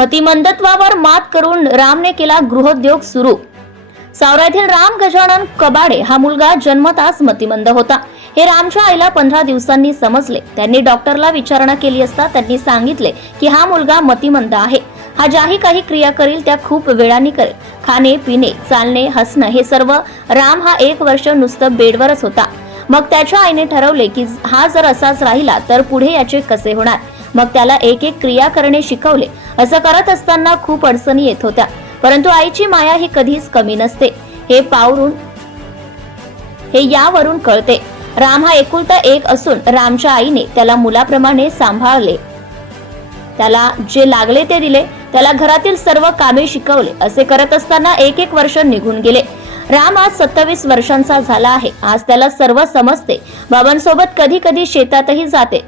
मतिमंदत्वावर मात करून रामने केला गृहोद्योग सुरू। सावरातील राम गजानन कबाडे हा मुलगा जन्मताच मतिमंद होता। हे रामच्या आईला 15 दिवसांनी समजले। त्यांनी डॉक्टरला विचारणा केली असता त्यांनी सांगितले की हा मुलगा मतिमंद आहे। हा ज्याही काही क्रिया करील त्या खूप वेळाने करेल। खाणे पिणे चालणे हसणं हे सर्व। राम हा 1 वर्ष नुसतं बेडवरच होता। मग त्याच्या आईने ठरवले की हा जर असाच राहिला तर पुढे याचे कसे होणार। मग त्याला एक एक क्रिया करणे शिकवले। असं करत असताना खूप अडचणी येत होत्या, परंतु आईची माया ही कधीच कमी नसते हे यावरून कळते। राम हा एकुलता एक असून रामच्या आईने त्याला मुलाप्रमाणे सांभाळले। त्याला जे लागले ते दिले। त्याला घरातील सर्व कामे शिकवले। असे करत असताना 1 वर्ष निघून गेले। राम आज 27 वर्षांचा झाला आहे। आज त्याला सर्व समजते। बाबांसोबत कधी कधी शेतातही जाते।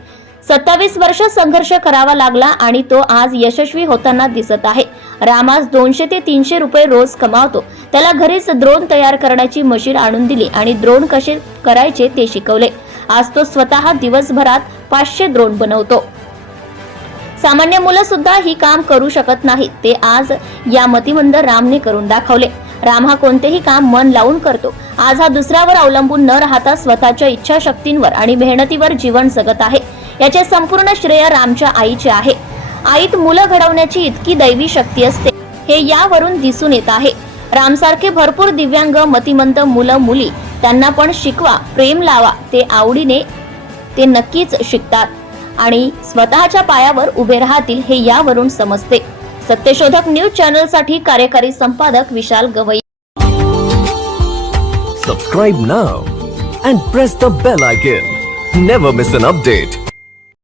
27 वर्ष संघर्ष करावा लागला आणि तो आज यशस्वी होताना दिसत आहे। राम आज 200 ते 300 रुपये रोज कमावतो। त्याला घरीच ड्रोन तयार करण्याची मशीन आणून दिली आणि ड्रोन कसे करायचे ते शिकवले। आज तो स्वतः दिवसभरात 500 ड्रोन बनवतो। सामान्य मुलं सुद्धा ही काम करू शकत नाहीत, ते आज या मतिमंद रामने करून दाखवले। राम हा कोणतेही काम मन लावून करतो। आज हा दुसऱ्यावर अवलंबून न राहता स्वतःच्या इच्छाशक्तींवर आणि मेहनतीवर जीवन जगत आहे। याचे संपूर्ण श्रेय रामच्या आईचे आहे। आईत मुलं घडवण्याची इतकी दैवी शक्ती असते हे यावरून दिसून येत आहे। रामसारखे भरपूर दिव्यांग मतिमंत मुलं मुली त्यांना पण शिकवा, प्रेम लावा, ते आवडीने ते नक्कीच शिकतात आणि स्वतःच्या पायावर उभे राहतील हे यावरून समजते। सत्यशोधक न्यूज चॅनल साठी कार्यकारी संपादक विशाल Gavai. Subscribe now and press the bell icon. Never miss an update.